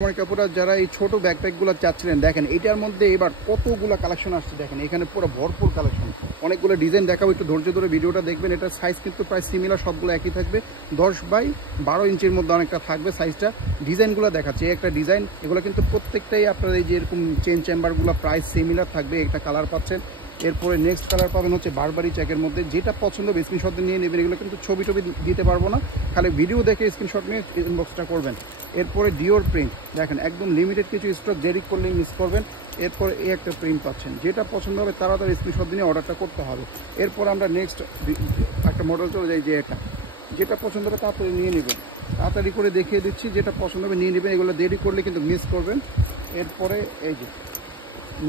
কাপড়রা যারা এই ছোট ব্যাকপ্যাকগুলো চাচ্ছিলেন, দেখেন এটার মধ্যে এবার কতগুলো কালেকশন আসছে। দেখেন এখানে পুরো ভরপুর কালেকশন, অনেকগুলো ডিজাইন দেখাবো, একটু ধৈর্য ধরে ভিডিওটা দেখবেন। এটার সাইজ কিন্তু প্রায় সিমিলার, সবগুলো একই থাকবে, 10x12 ইঞ্চির মধ্যে অনেকটা থাকবে সাইজটা। ডিজাইনগুলো দেখাচ্ছে, একটা ডিজাইন, এগুলো কিন্তু প্রত্যেকটাই আপনার এই যে এরকম চেন চেম্বারগুলো প্রায় সিমিলার থাকবে। একটা কালার পাচ্ছেন, এরপরে নেক্সট কালার পাবেন হচ্ছে বারবারি চেকের মধ্যে। যেটা পছন্দ হবে স্ক্রিনশট নিয়ে নেবেন। এগুলো কিন্তু ছবি দিতে পারবো না, খালি ভিডিও দেখে স্ক্রিনশট নিয়ে ইনবক্সটা করবেন। এরপরে ডিওর প্রিন্ট, দেখেন একদম লিমিটেড কিছু স্টক, জেরি করলেই মিস করবেন। এরপরে এই একটা প্রিন্ট পাচ্ছেন, যেটা পছন্দ হবে তাড়াতাড়ি স্ক্রিনশট নিয়ে অর্ডারটা করতে হবে। এরপর আমরা নেক্সট একটা মডেল চলে যাই, যে এটা যেটা পছন্দ হবে তাড়াতাড়ি নিয়ে নেবেন। তাড়াতাড়ি করে দেখিয়ে দিচ্ছি, যেটা পছন্দ হবে নিয়ে নেবেন, এগুলো দেরি করলে কিন্তু মিস করবেন। এরপরে এই যে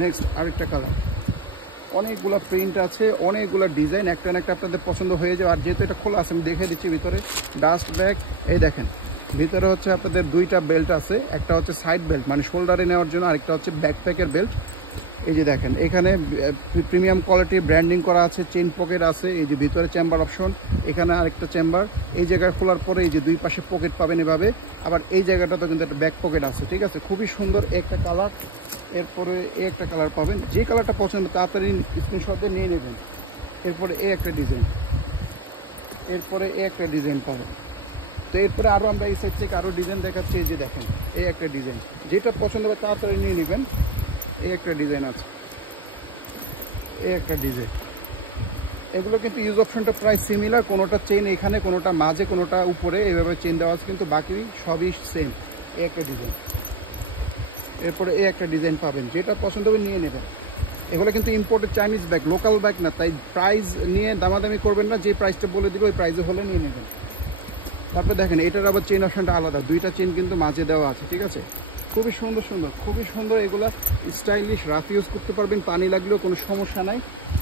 নেক্সট আরেকটা কালার, অনেকগুলো প্রিন্ট আছে, অনেকগুলো ডিজাইন, একটা না একটা আপনাদের পছন্দ হয়ে যাবে। আর যেহেতু এটা খোলা আছে আমি দেখে দিচ্ছি। ভিতরে ডাস্ট ব্যাগ, এই দেখেন ভিতরে হচ্ছে আপনাদের দুইটা বেল্ট আছে, একটা হচ্ছে সাইড বেল্ট মানে শোল্ডারে নেওয়ার জন্য, আরেকটা হচ্ছে ব্যাকপ্যাকের বেল্ট। এই যে দেখেন এখানে প্রিমিয়াম কোয়ালিটির ব্র্যান্ডিং করা আছে, চেইন পকেট আছে, এই যে ভিতরে চেম্বার অপশন, এখানে আরেকটা চেম্বার। এই জায়গায় খোলার পরে এই যে দুই পাশে পকেট পাবেন এভাবে, আবার এই জায়গাটাতে কিন্তু একটা ব্যাক পকেট আছে, ঠিক আছে, খুবই সুন্দর একটা কালার। এরপরে এই একটা কালার পাবেন, যে কালারটা পছন্দ তাড়াতাড়ি স্ক্রিনশট দিয়ে নিয়ে নেবেন। এরপরে এই একটা ডিজাইন, এরপরে এই একটা ডিজাইন পাবেন। তো এরপরে আরও আমরা এই সাইড থেকে আরও ডিজাইন দেখাচ্ছি। এই যে দেখেন এই একটা ডিজাইন, যেটা পছন্দ হবে তাড়াতাড়ি নিয়ে নেবেন। এই একটা ডিজাইন আছে, এই একটা ডিজাইন। এগুলো কিন্তু ইউজ অপশনটা প্রায় সিমিলার, কোনোটা চেন এখানে, কোনোটা মাঝে, কোনোটা উপরে, এভাবে চেন দেওয়া আছে, কিন্তু বাকি সবই সেম। এই একটা ডিজাইন, এরপরে এই একটা ডিজাইন পাবেন, যেটা পছন্দ হবে নিয়ে নেবেন। এগুলো কিন্তু imported Chinese bag, local bag না, তাই প্রাইস নিয়ে দামাদামি করবেন না, যে প্রাইসটা বলে দিবে ওই প্রাইসে হলে নিয়ে নেবেন। তারপরে দেখেন এটার আবার চেন অপশনটা আলাদা, দুইটা চেন কিন্তু মাঝে দেওয়া আছে, ঠিক আছে, খুবই সুন্দর সুন্দর, খুবই সুন্দর। এগুলা স্টাইলিশ, রাফ ইউজ করতে পারবেন, পানি লাগলেও কোনো সমস্যা নাই,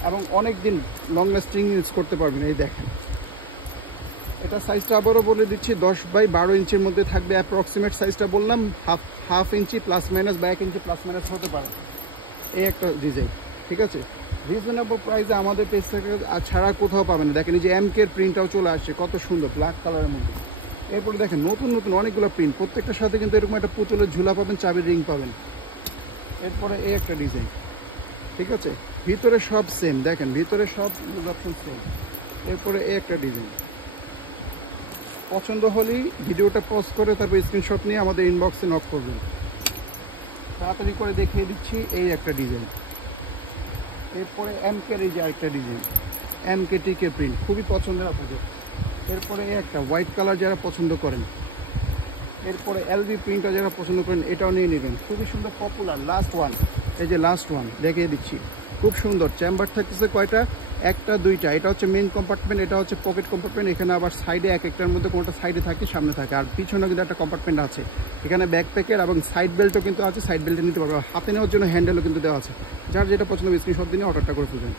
এবং অনেক দিন লং লাস্টিং ইউজ করতে পারবেন। এই দেখেন এটা সাইজটা আবারও বলে দিচ্ছি, 10x12 ইঞ্চির মধ্যে থাকবে। অ্যাপ্রক্সিমেট সাইজটা বললাম, হাফ ইঞ্চি প্লাস মাইনাস বা 1 ইঞ্চি প্লাস মাইনাস হতে পারে। এই একটা ডিজাইন, ঠিক আছে, রিজনেবল প্রাইসে আমাদের পেজ থেকে ছাড়া কোথাও পাবেন না। দেখেন এই যে এমকে প্রিন্টটাও চলে আসছে, কত সুন্দর ব্ল্যাক কালারের মধ্যে। এরপরে দেখেন নতুন নতুন অনেকগুলো প্রিন্ট, প্রত্যেকটার সাথে কিন্তু এরকম একটা পুতুলের ঝুলা পাবেন, চাবির রিং পাবেন। এরপরে এই একটা ডিজাইন, ঠিক আছে, ভিতরে সব সেম, দেখেন ভিতরে সব অপশন সেম। এরপরে এই একটা ডিজাইন, পছন্দ হলেই ভিডিওটা পজ করে তারপর স্ক্রিনশট নিয়ে আমাদের ইনবক্সে নক করবেন। তাড়াতাড়ি করে দেখিয়ে দিচ্ছি এই একটা ডিজাইন। এরপরে এমকের এই যে আরেকটা ডিজাইন, এমকে টিকে প্রিন্ট, খুবই পছন্দের আপনাদের। এরপরে এই একটা হোয়াইট কালার যারা পছন্দ করেন, এরপরে এলবি প্রিন্টটা যারা পছন্দ করেন এটাও নিয়ে নেবেন, খুবই সুন্দর পপুলার। লাস্ট ওয়ান, এই যে লাস্ট ওয়ান দেখিয়ে দিচ্ছি, খুব সুন্দর। চেম্বার থাকতেছে কয়টা, একটা দুইটা, এটা হচ্ছে মেইন কম্পার্টমেন্ট, এটা হচ্ছে পকেট কম্পার্টমেন্ট। এখানে আবার সাইডে এক একটার মধ্যে কোনোটা সাইডে থাকে, সামনে থাকে, আর পিছনে কিন্তু একটা কম্পার্টমেন্ট আছে। এখানে ব্যাকপ্যাকের এবং সাইড বেল্টও কিন্তু আছে, সাইড বেল্টে নিতে পারবে, হাতে নেওয়ার জন্য হ্যান্ডেলও কিন্তু দেওয়া আছে। যার যেটা পছন্দ স্ক্রিনশট দিয়ে অর্ডারটা করে ফেলবেন।